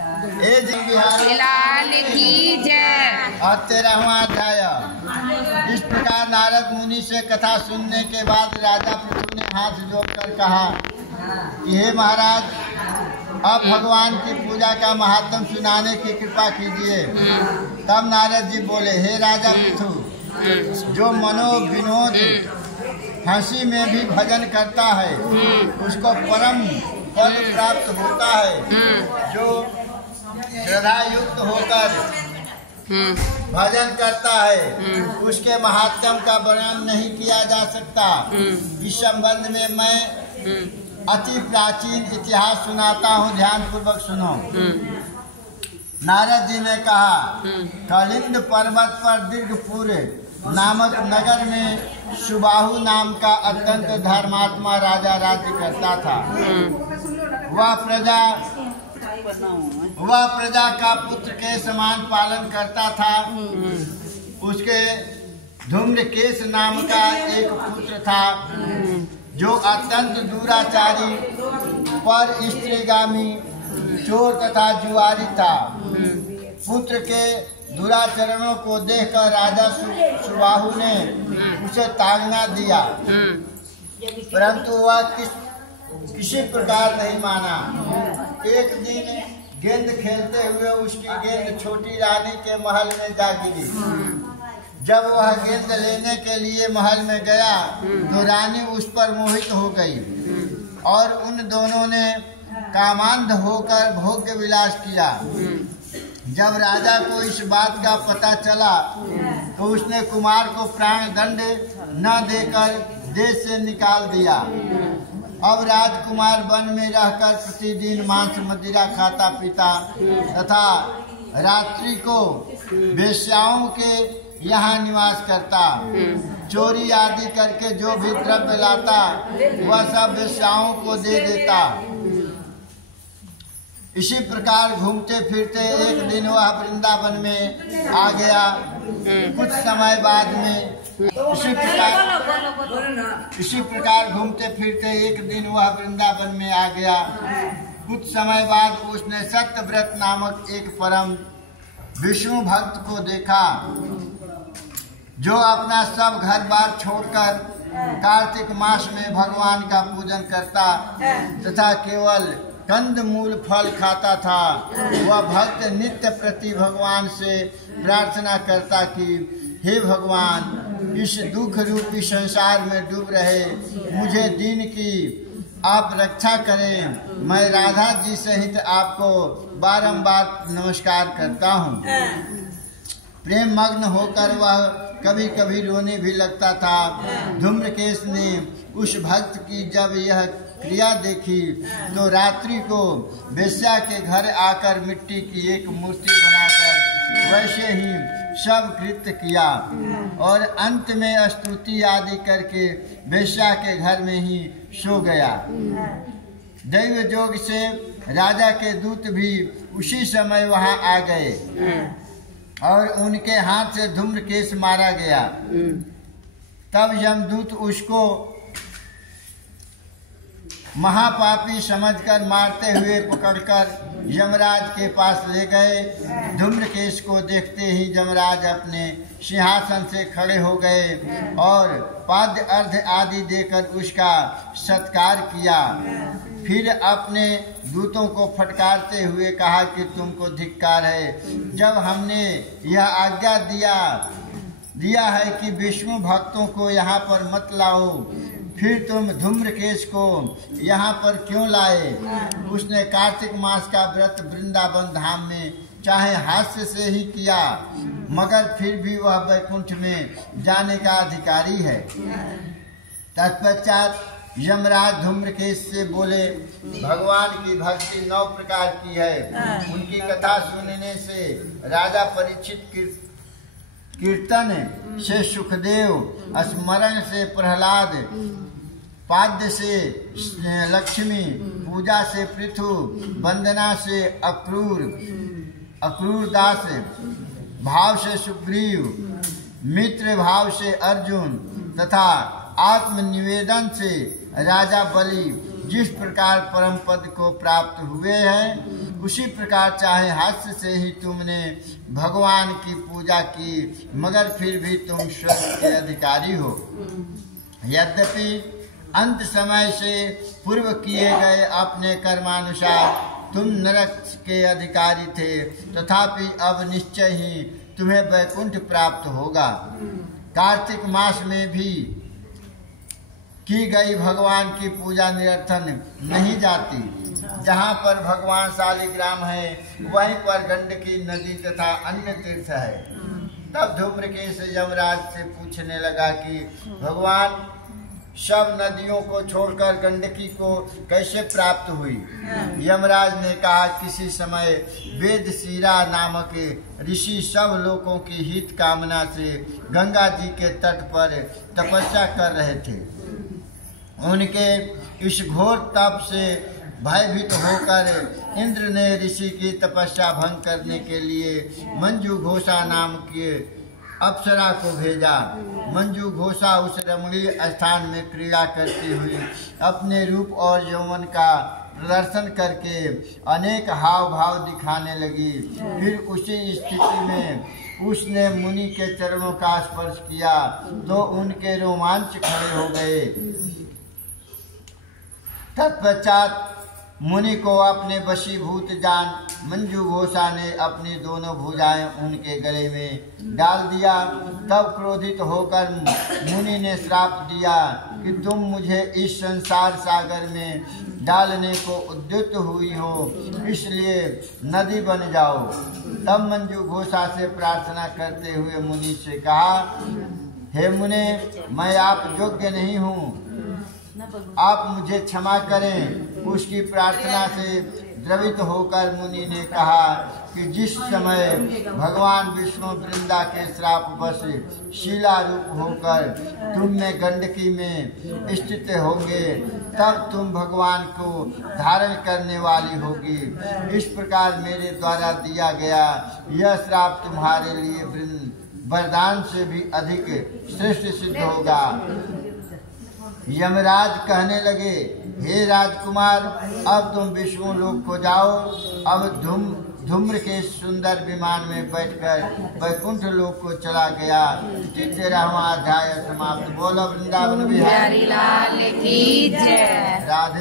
ए जी बिहारी लाल की जय। और 13वां अध्याय। इस प्रकार नारद मुनि से कथा सुनने के बाद राजा पृथु ने हाथ जोड़कर कहा कि हे महाराज, अब भगवान की पूजा का महात्म सुनाने की कृपा कीजिए। तब नारद जी बोले, हे राजा पृथु, जो मनो विनोद हंसी में भी भजन करता है उसको परम फल प्राप्त होता है। जो श्रद्धा युक्त होकर भजन करता है उसके महात्म का वर्णन नहीं किया जा सकता। इस संबंध में मैं अति प्राचीन इतिहास सुनाता हूँ, ध्यान पूर्वक सुनो। नारद जी ने कहा, कलिंद पर्वत पर दीर्घपुर नामक नगर में सुबाहु नाम का अत्यंत धर्मात्मा राजा राज्य करता था। वह प्रजा का पुत्र के समान पालन करता था। उसके धूम्रकेश नाम का एक पुत्र था जो अत्यंत दुराचारी, पर स्त्रीगामी, चोर तथा जुआरी था। पुत्र के दुराचरणों को देखकर राजा सुबाहु ने उसे ताड़ना दिया, परंतु वह किसी प्रकार नहीं माना। एक दिन गेंद खेलते हुए उसकी गेंद छोटी रानी के महल में जा गिरी। जब वह गेंद लेने के लिए महल में गया तो रानी उस पर मोहित हो गई और उन दोनों ने कामांध होकर भोग्य विलास किया। जब राजा को इस बात का पता चला तो उसने कुमार को प्राण दंड न देकर देश से निकाल दिया। अब राजकुमार वन में रहकर प्रतिदिन मांस मदिरा खाता पीता तथा रात्रि को वेश्याओं के यहाँ निवास करता। चोरी आदि करके जो भी द्रव्य लाता वह सब वेश्याओं को दे देता। इसी प्रकार घूमते फिरते एक दिन वह वृंदावन में आ गया। कुछ समय बाद में इसी प्रकार घूमते फिरते एक दिन वह वृंदावन में आ गया। कुछ समय बाद उसने सत्यव्रत नामक एक परम विष्णु भक्त को देखा जो अपना सब घर बार छोड़कर कार्तिक मास में भगवान का पूजन करता तथा केवल कंद मूल फल खाता था। वह भक्त नित्य प्रति भगवान से प्रार्थना करता कि हे भगवान, इस दुख रूपी संसार में डूब रहे मुझे दीन की आप रक्षा करें। मैं राधा जी सहित आपको बारंबार नमस्कार करता हूँ। प्रेम मग्न होकर वह कभी कभी रोने भी लगता था। धूम्रकेश ने उस भक्त की जब यह क्रिया देखी तो रात्रि को वेश्या के घर आकर मिट्टी की एक मूर्ति बनाकर वैसे ही सब कृत्य किया और अंत में स्तुति आदि करके वेश्या के घर में ही सो गया। दैव जोग से राजा के दूत भी उसी समय वहां आ गए और उनके हाथ से धूम्रकेश मारा गया। तब यमदूत उसको महापापी समझकर मारते हुए पकड़कर यमराज के पास ले गए। धूम्रकेश को देखते ही यमराज अपने सिंहासन से खड़े हो गए और पाद्य अर्घ आदि देकर उसका सत्कार किया। फिर अपने दूतों को फटकारते हुए कहा कि तुमको धिक्कार है। जब हमने यह आज्ञा दिया है कि विष्णु भक्तों को यहाँ पर मत लाओ, फिर तुम धूम्रकेश को यहाँ पर क्यों लाए? उसने कार्तिक मास का व्रत वृंदावन धाम में चाहे हास्य से ही किया, मगर फिर भी वह वैकुंठ में जाने का अधिकारी है। तत्पश्चात यमराज धूम्रकेश से बोले, भगवान की भक्ति 9 प्रकार की है। उनकी कथा सुनने से राजा परीक्षित, कीर्तन से सुखदेव, स्मरण से प्रहलाद, पाद्य से लक्ष्मी, पूजा से पृथु, वंदना से अक्रूर दास, भाव से सुग्रीव, मित्र भाव से अर्जुन तथा आत्मनिवेदन से राजा बलि जिस प्रकार परम पद को प्राप्त हुए हैं उसी प्रकार चाहे हास्य से ही तुमने भगवान की पूजा की, मगर फिर भी तुम स्वर्ग के अधिकारी हो। यद्यपि अंत समय से पूर्व किए गए अपने कर्मानुसार तुम नरक के अधिकारी थे, तथापि अब निश्चय ही तुम्हें वैकुंठ प्राप्त होगा। कार्तिक मास में भी की गई भगवान की पूजा निरर्थन नहीं जाती। जहाँ पर भगवान शालिग्राम है वहीं पर गंडकी नदी तथा अन्य तीर्थ है। तब धूम्रकेश यमराज से पूछने लगा कि भगवान सब नदियों को छोड़कर गंडकी को कैसे प्राप्त हुई। यमराज ने कहा, किसी समय वेदशिरा नामक ऋषि सब लोगों की हित कामना से गंगा जी के तट पर तपस्या कर रहे थे। उनके इस घोर तप से भयभीत होकर इंद्र ने ऋषि की तपस्या भंग करने के लिए मंजू घोषा नाम के अप्सरा को भेजा। मंजू घोषा उस रमणीय स्थान में क्रीड़ा करती हुई अपने रूप और यौवन का प्रदर्शन करके अनेक हाव भाव दिखाने लगी। फिर उसी स्थिति में उसने मुनि के चरणों का स्पर्श किया तो उनके रोमांच खड़े हो गए। तत्पश्चात मुनि को अपने वशीभूत जान मंजू घोषा ने अपनी दोनों भुजाएं उनके गले में डाल दिया। तब क्रोधित होकर मुनि ने श्राप दिया कि तुम मुझे इस संसार सागर में डालने को उद्युक्त हुई हो, इसलिए नदी बन जाओ। तब मंजू घोषा से प्रार्थना करते हुए मुनि से कहा, हे मुने, मैं आप योग्य नहीं हूँ, आप मुझे क्षमा करें। उसकी प्रार्थना से द्रवित होकर मुनि ने कहा कि जिस समय भगवान विष्णु वृंदा के श्राप वश शीला रूप होकर तुम में गंडकी में स्थित होंगे, तब तुम भगवान को धारण करने वाली होगी। इस प्रकार मेरे द्वारा दिया गया यह श्राप तुम्हारे लिए वरदान से भी अधिक श्रेष्ठ सिद्ध होगा। यमराज कहने लगे, हे राजकुमार, अब तुम विष्णु लोक को जाओ। अब धूम्र के सुंदर विमान में बैठकर वैकुंठ लोक को चला गया। 13वां अध्याय समाप्त। बोलो वृंदावन बिहारी लाल की जय। राधे।